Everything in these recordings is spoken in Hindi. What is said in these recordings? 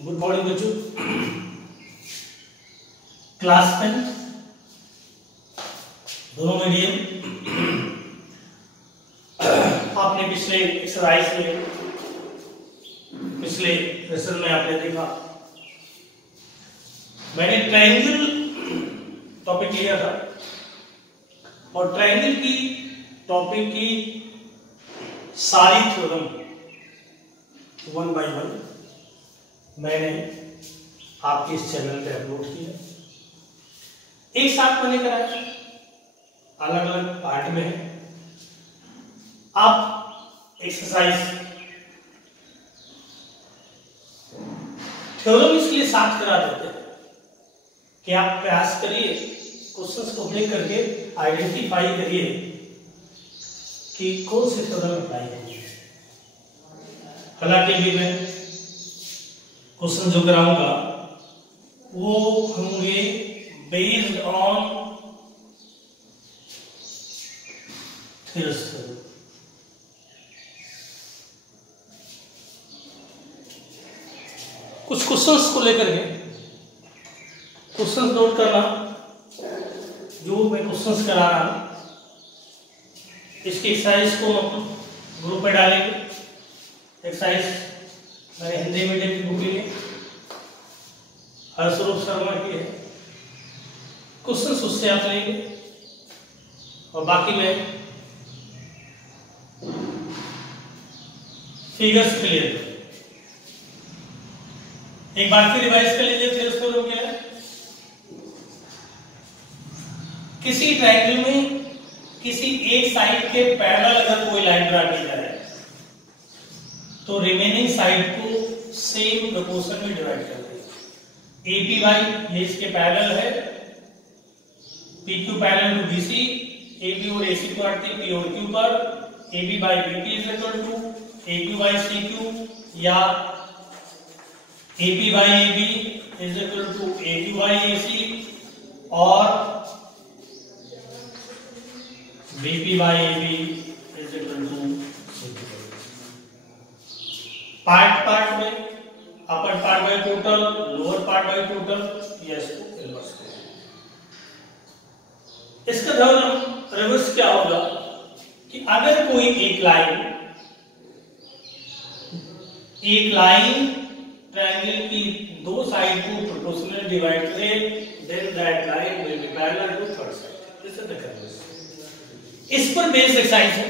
गुड मॉर्निंग बच्चों। क्लास 10 दोनों मीडियम। आपने पिछले एक्सरसाइज में पिछले लेसन में आपने देखा मैंने ट्रायंगल टॉपिक लिया था और ट्रायंगल की टॉपिक की सारी थ्योरम 1 by 1 मैंने आपके इस चैनल पे अपलोड किया। एक साथ मैंने कराया, अलग अलग पार्ट में है। आप एक्सरसाइज थ्योरम इसलिए साथ करा देते हैं कि आप प्रयास करिए, क्वेश्चंस को ब्रेक करके आइडेंटिफाई करिए कि कौन से थ्योरम अप्लाई होंगे। हालांकि भी मैं क्वेश्चन जो कराऊंगा वो होंगे बेस्ड ऑन थ्योरम। कुछ क्वेश्चंस को लेकर के क्वेश्चंस नोट करना, जो मैं क्वेश्चंस करा रहा हूं इसकी एक्सरसाइज को हम ग्रुप में डालेंगे। एक्सरसाइज मैंने हिंदी मीडियम की बुक ली है, हर्षरूप शर्मा की है। क्वेश्चन उससे आप लेंगे और बाकी मैं फिगर्स क्लियर कर। एक बार फिर रिवाइज कर लीजिए फिर उसको रोक लिया। किसी ट्रायंगल में किसी एक साइड के पैरेलल अगर कोई लाइन ड्रा की जाए तो रिमेनिंग साइड को सेम प्रोपोर्शन में डिवाइड करते हैं। एपी वाई ये इसके पैरेलल है, PQ parallel to BC, AB और एसी को काटते हैं पी और क्यू पर। AB by BP is equal to AP by CQ या AP by AB is equal to AQ by AC और BP by AB is equal to part part में upper part by total, lower part by total, yes को इनवर्स करें। इसका थ्योरम रिवर्स क्या होगा कि अगर कोई एक लाइन ट्रायंगल की दो साइड को प्रोपोर्शनली डिवाइड करे, then that line will be parallel to third side. This is the concept. इस पर बेस्ड एक्सरसाइज है।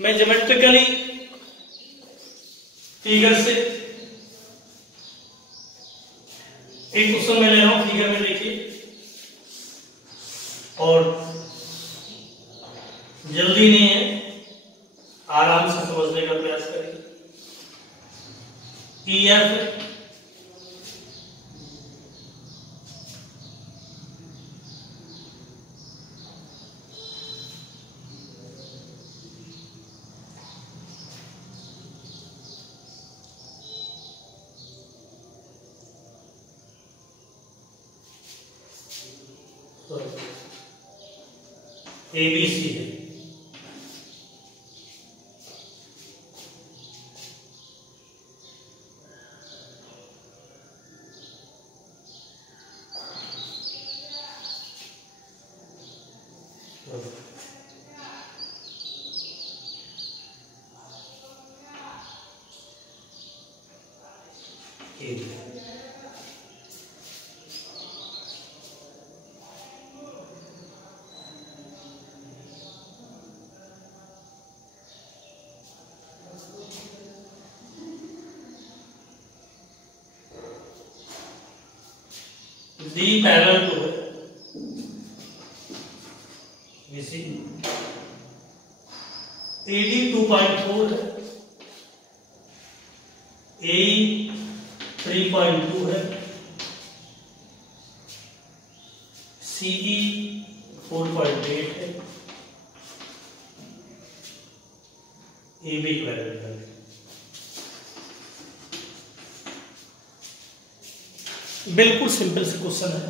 मैं ज्योमेट्रिकली फिगर से एक क्वेश्चन में ले रहा हूं, फिगर में देखिए और जल्दी नहीं है, आराम से समझने का प्रयास करिए। EF ABC है। D पैरेलल टू है BC, AD 2.4 है, AE 3.2 है, CE 4.8 है, AB पैरेलल है। बिल्कुल सिंपल से क्वेश्चन है।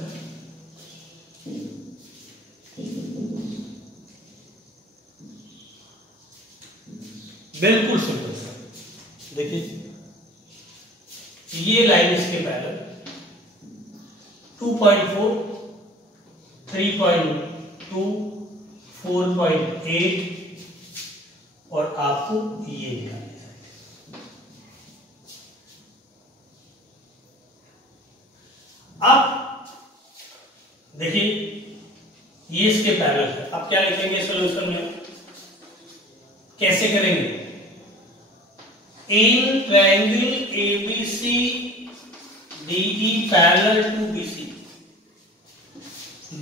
बिल्कुल सिंपल सा। देखिए ये लाइन इसके पैरेलल 2.4, 3.2, 4.8 और आपको ये ध्यान देना है। अब देखिए ये इसके पैरेलल है। अब क्या लिखेंगे सॉल्यूशन में, कैसे करेंगे? In triangle ABC DE parallel to BC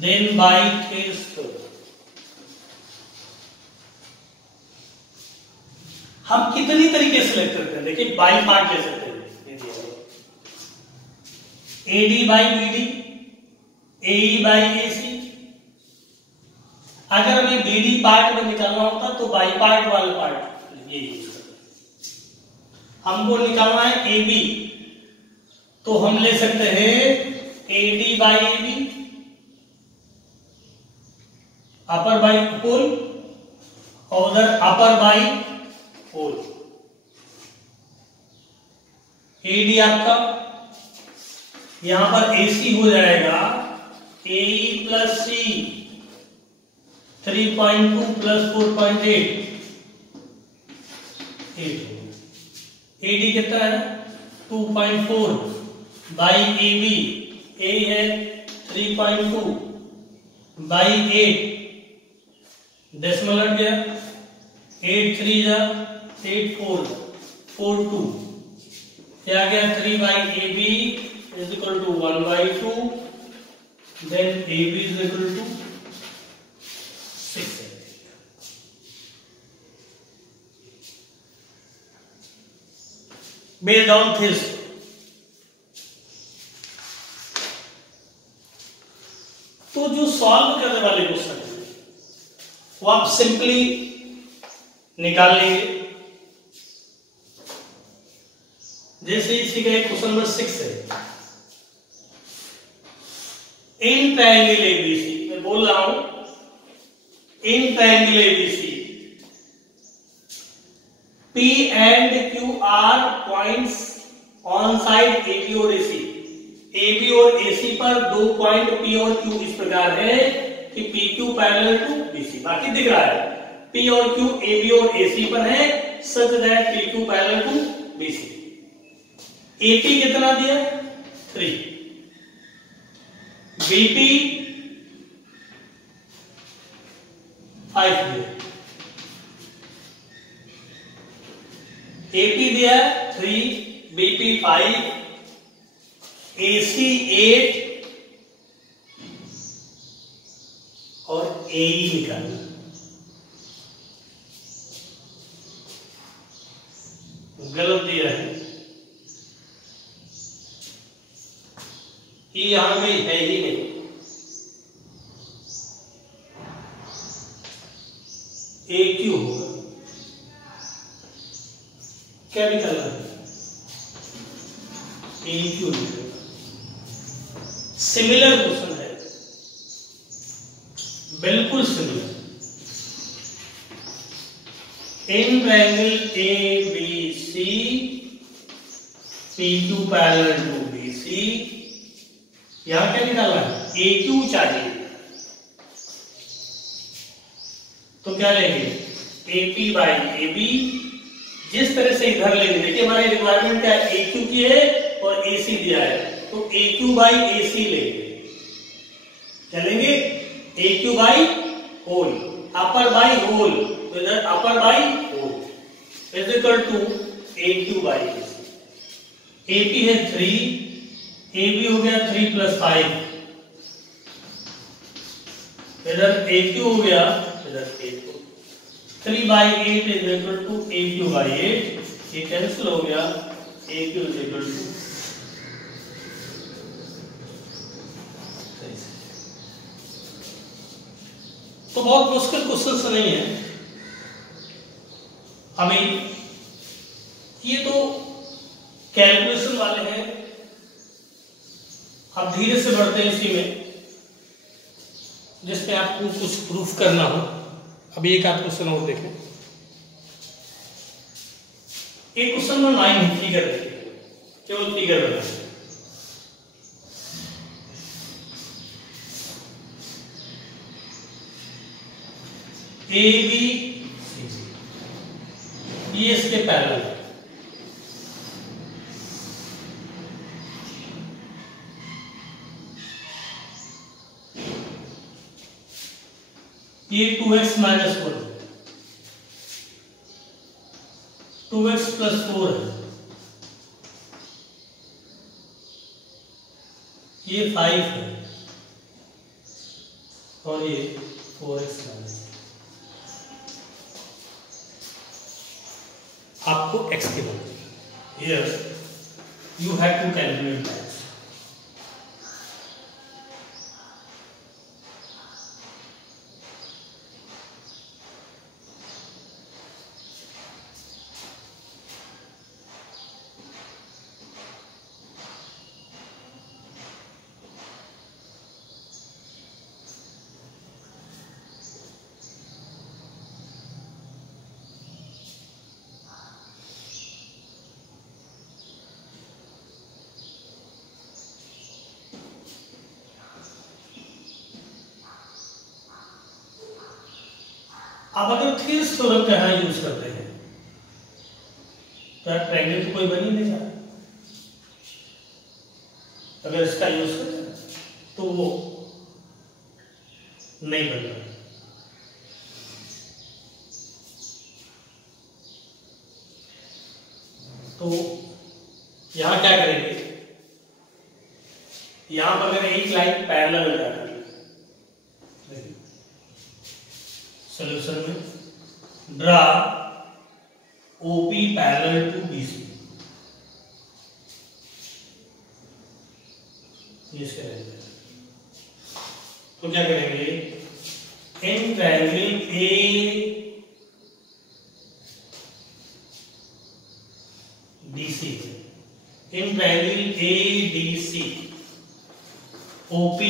then by this हम कितनी तरीके से सेलेक्ट करते हैं? देखिए बाई पार्ट ले सकते हैं, AD by BD, AE by AC। अगर हमें BD पार्ट में निकालना होता तो बाई पार्ट वाला पार्ट ये यूज करते। हमको निकालना है AB, तो हम ले सकते हैं AD by AB, upper by whole और उधर अपर बाई होल। AD आपका यहां पर AC हो जाएगा AE plus C 3.2 plus 4.8 AD कितना है 2.4 बाई AB, A है 3.2 बाई 8, डेसिमल हट गया, 8 3 जा 8 4 4 2, क्या गया 3 by AB is equal to 1 by 2, then AB is equal to 6। Based on this तो जो सॉल्व करने वाले क्वेश्चन है वो आप सिंपली निकाल लेंगे। जैसे इसी का एक क्वेश्चन नंबर 6 है, इन ट्रायंगल ABC, मैं बोल रहा हूं in triangle ABC P and Q are points on side AB और AC। AB और AC पर दो पॉइंट P और Q इस प्रकार है कि PQ पैरेलल टू BC। बाकी दिख रहा है P और Q AB और AC पर है such that PQ parallel to BC। AP कितना दिया 3, BP 5 दिया, AP दिया 3, BP 5, AC 8 और AE निकालना। गलत दिया है, ये यहां में है ही नहीं, AQ होगा। क्या निकालना है AQ निकालना। सिमिलर क्वेश्चन है, बिल्कुल similar. In triangle ABC PQ parallel to BC, यहां क्या निकालना है AQ चाहिए, तो क्या लेंगे AP बाई AB। जिस तरह से इधर लेंगे, देखिए हमारी रिक्वायरमेंट क्या है AQ की है और AC दिया है, तो AQ बाई AC लेंगे। क्या लेंगे AQ by whole, upper by whole, तो इधर upper by whole is equal to AQ by AC। AP है 3, AB हो गया 3 प्लस 5, इधर AQ हो गया, इधर AQ 3 by 8 is equal to AQ by 8, ये कैंसिल हो गया, AQ इज इक्वल टू। तो बहुत मुश्किल क्वेश्चन से नहीं है हमें, ये तो कैलकुलेशन वाले हैं। अब धीरे से बढ़ते हैं इसी में जिसमें आपको कुछ प्रूफ करना हो। अभी एक आध क्वेश्चन और देखें। एक क्वेश्चन नंबर 9 फिगर देखिए, केवल फिगर बना। ए बी ये इसके पैरेलल है। ये 2x माइनस 1 2x प्लस 4 है, ये 5 है और ये 4x माइनस। आपको x की value here you have to calculate that. अब अगर थियरम्स थ्योरम का यहाँ यूज करते हैं तो यार ट्रायंगल तो कोई बन ही नहीं रहा। अगर इसका यूज करते हैं तो वो नहीं बन रहा। तो यहां क्या करेंगे, यहां पर अगर एक लाइन पैरेलल हो जाती है सॉल्यूशन में, draw OP parallel to BC, तो क्या करेंगे, in triangle ADC, in triangle ADC OP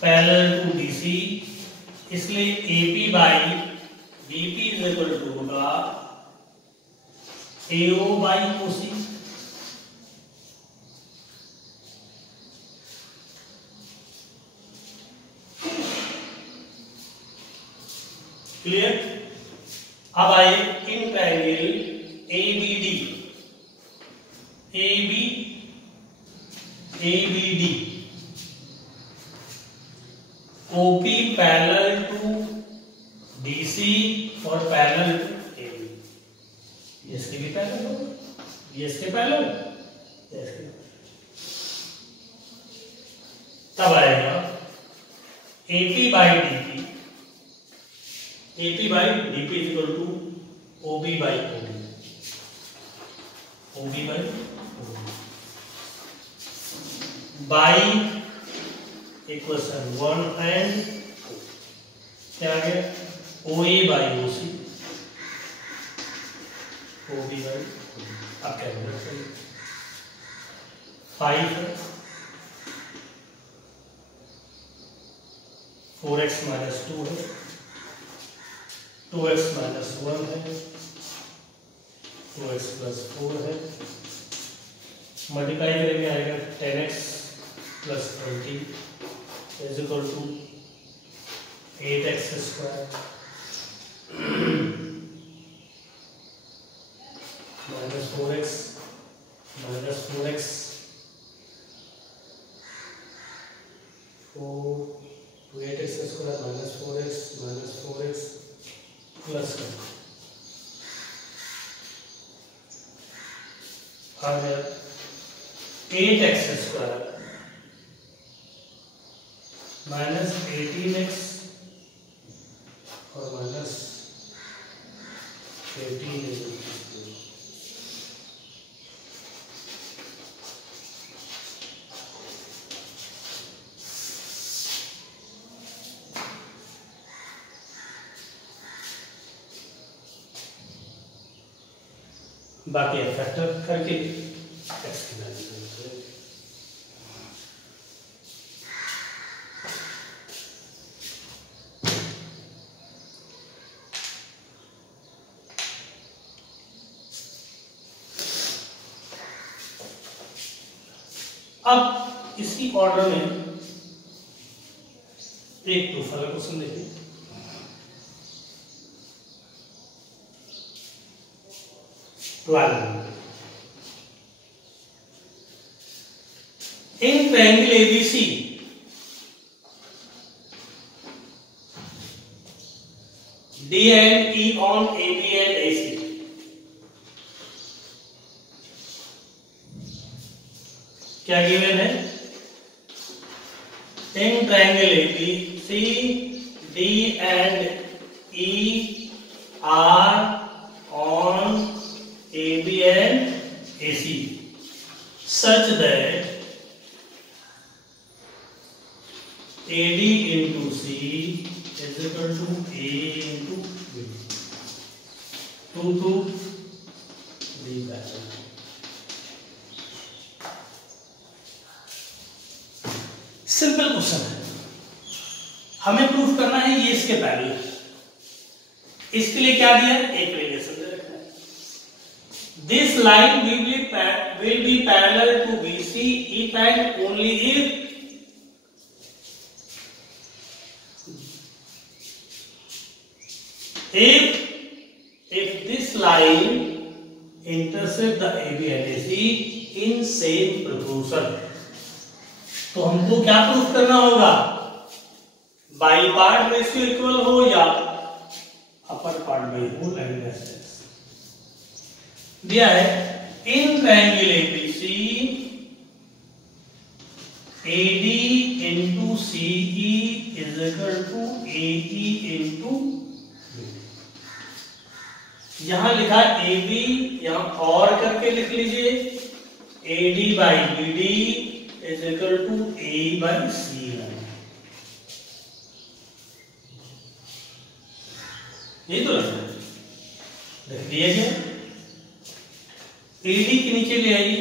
parallel to BC, इसलिए AP by BP is equal to होगा AO बाई OC। क्लियर। अब आए in triangle ABD, ABD OP parallel to DC और पैरेलल टू AB, ये इसके भी पैरेलल होगा, ये इसके पैरेलल, तब आएगा AP by DP, AP by DP is equal to OB by OD, OB by OD by equation 1 and क्या आ गया, OA by OC, OB by OD। अब कैलकुलेट करिए, 5 है, 4x माइनस 2 है, 2x माइनस 1 है, 2x प्लस 4 है, मल्टीप्लाई करेंगे आएगा 10x plus 20 is equal to 8x square minus 4x minus 4x 4 to 8x square minus 4x plus 8x square minus 18x और माइनस 18x, बाकी फैक्टर करके x की वैल्यू अब इसी ऑर्डर में एक प्रूफ वाला क्वेश्चन देखिए। इन triangle ABC D and E on AB and AC, क्या गिवन है? In triangle ABC D and E are on AB and AC such that AD into C is equal to A into B. 2 to D parallel. Simple question है, हमें प्रूफ करना है ये इसके पैरेलल। इसके लिए क्या दिया? एक रिलेशन दे रखा है। This line will be parallel to BC if and only if this line intersect the AB and AC in same proportion। तो हमको क्या प्रूफ करना होगा? बाई पार्ट रेशियो इक्वल हो या upper part by whole and distance दिया है। In triangle ABC AD into CE is equal to AE into BD। यहां लिखा AB, यहां और करके लिख लीजिए AD by BD is equal to A by C। ये तो लगता है, देख दिया गया। AD के नीचे ले आइए,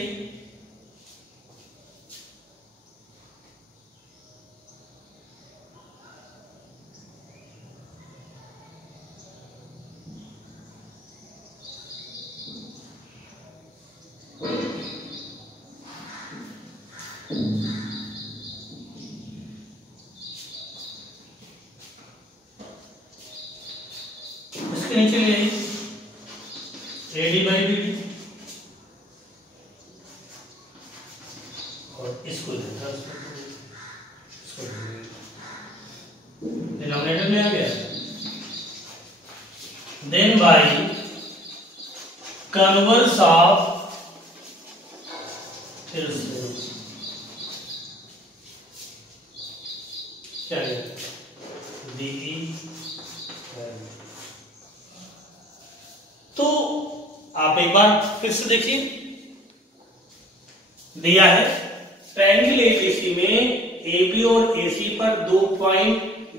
इसके नीचे ले आइए AD by BD और इसको डिनोमिनेटर में आ गया। देन बाय कन्वर्स ऑफ क्या है DE। तो आप एक बार फिर से देखिए, दिया है ट्रायंगल एबीसी में AB और AC पर 2 पॉइंट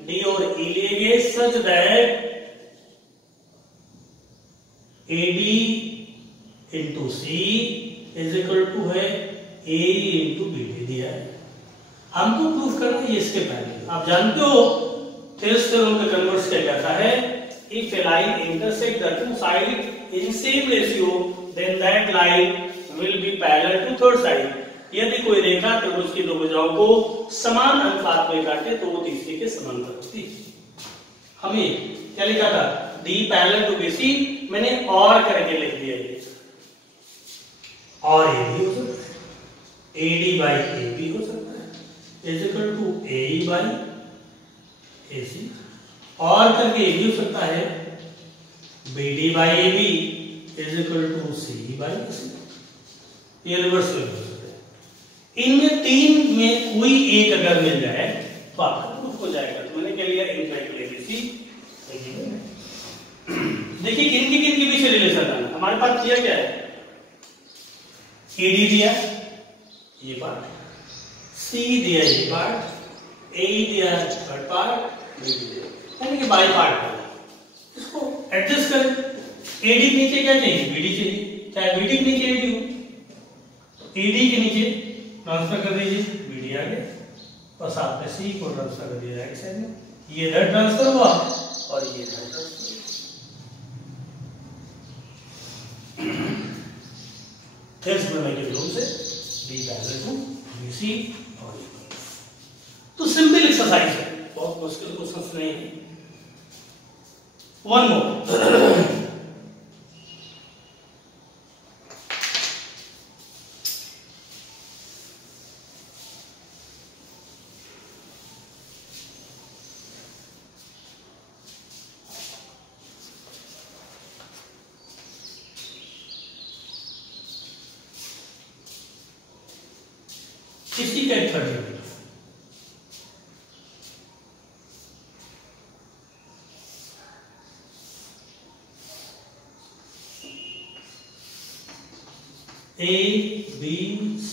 D और E लिए गए such that AD into C is equal to है A इंटू BD दिया है। हमको प्रूफ करना है ये इसके पैरेलल। आप जानते हो थेल्स थ्योरम का कन्वर्स क्या कहता है? If a line intersect the two sides in same ratio, then that line will be parallel to third side। यदि कोई रेखा त्रिभुज की दो भुजाओं को समान अनुपात में काटे तो वो तीसरे के समांतर होती है। हमें क्या लिखा था? D parallel to BC, मैंने और करके लिख दिया ये। और ये भी हो सकता है, AD by AB हो सकता है is equal to AE by AC। और करके ये भी हो सकता है BD by AB is equal to CE by AC। ये रिवर्स हो सकता है। इनमें तीन में कोई एक अगर मिल जाए तो आपका प्रूफ हो जाएगा। तो मैंने क्या लिया? इन ट्रायंगल एबीसी। देखिए किन के बीच रिलेशन है हमारे पास दिया क्या है? AD दिया ये पार्ट, C दिया ये पार्ट, AE दिया थर्ड पार्ट, BD दिया, यानी कि बाई पार्ट। इसको एडजस्ट करें। AD के नीचे क्या चाहिए? BD चाहिए, चाहे BD के नीचे AD हो। AD के नीचे ट्रांसफर कर दीजिए, BD आ गया और साथ में C को ट्रांसफर कर दिया राइट साइड में। ये इधर ट्रांसफर हुआ और ये इधर ट्रांसफर। थेल्स प्रमेय के रूप से D पैरेलल टू BC और AB। तो सिंपल एक्सरसाइज है, बहुत मुश्किल क्वेश्चन नहीं है। वन मोर, किसी का 30 ABC।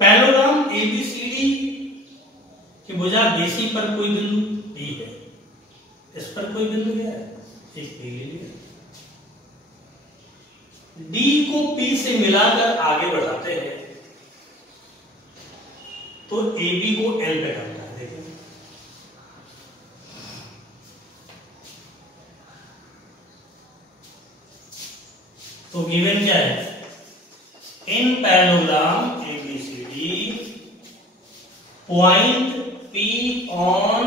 पैलोग्राम ABCD की भुजा BC पर कोई बिंदु D है, इस पर कोई बिंदु है, एक P ले लिया। D को P से मिलाकर आगे बढ़ाते हैं तो AB को L पे करता है। देखिए तो गिवन क्या है, in parallelogram ABCD point P on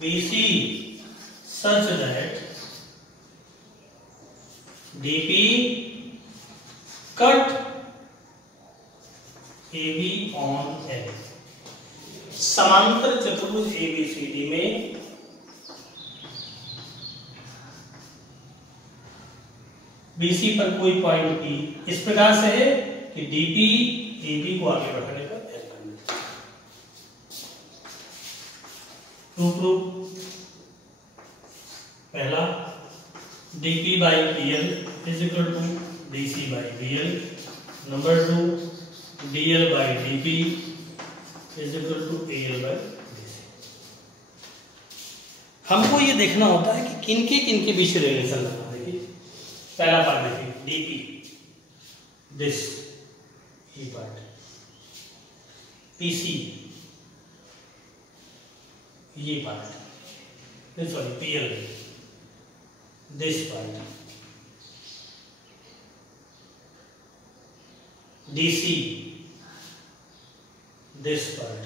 BC such that DP cut AB on L। समांतर चतुर्भुज ABCD में BC पर कोई पॉइंट P इस प्रकार से है कि DP AB को आगे बढ़ाने पर L बन जाता है। प्रूफ पहला, DP by PL is equal to DC by BL। Number 2, DL by DP is equal to AL by DC। हमको ये देखना होता है कि किनके बीच रिलेशन लगा। पहला पार्ट देखिए, DP दिस ये पार्ट, PC ये part, sorry PL this part, DC this part,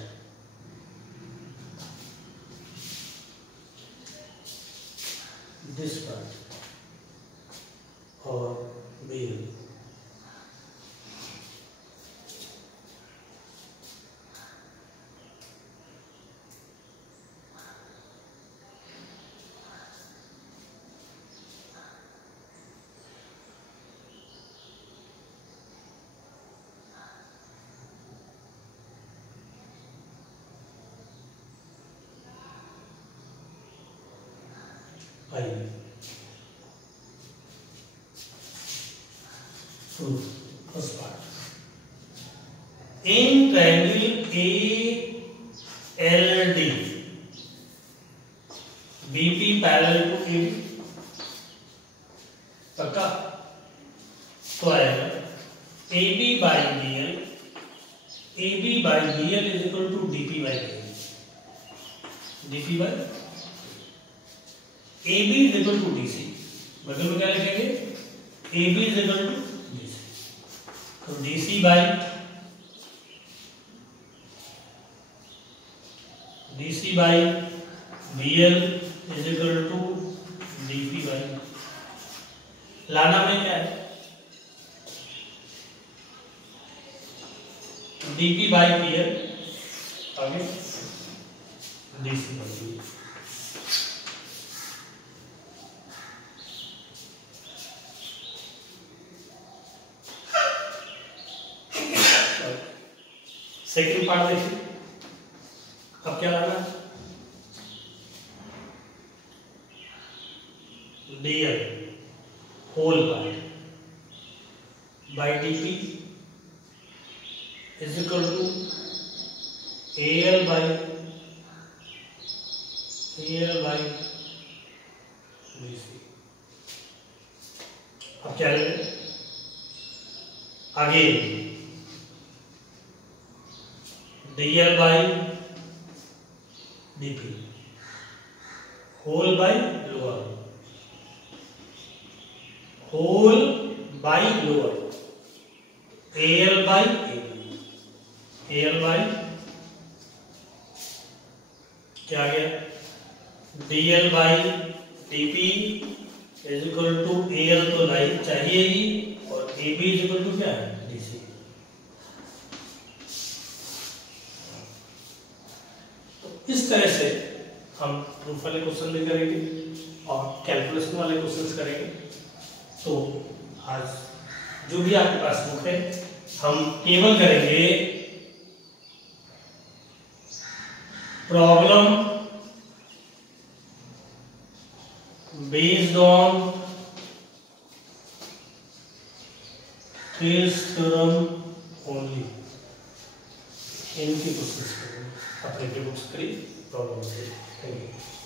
this part और BL। आइए first part, in triangle ALD BP parallel to AB, पक्का? तो आएगा AB by BL, AB by BL is equal to DP by BL, DP by AB is equal to DC। बगल में क्या लिखेंगे, AB is equal to DC, तो DC by BL is equal to DP by, लाना में क्या है, DP बाई PL आगे DC by BL। Second part देखिए, अब क्या लाना है, DL whole part by DP is equal to AL by BC। अब क्या लेंगे आगे, DL by DP whole by lower whole by lower, AL by AB, AL by क्या आ गया, DL by DP is equal to AL तो लाइन चाहिए ही, और AB इज इक्वल टू क्या है, DC। तो इस तरह से हम प्रूफ वाले क्वेश्चन भी करेंगे और कैलकुलेशन वाले क्वेश्चंस करेंगे। तो आज जो भी आपके पास बुक है हम केवल करेंगे problem based on theorems only, इनकी कोशिश करेंगे अपने की बुक्स करी प्रॉब्लम से। Thank you.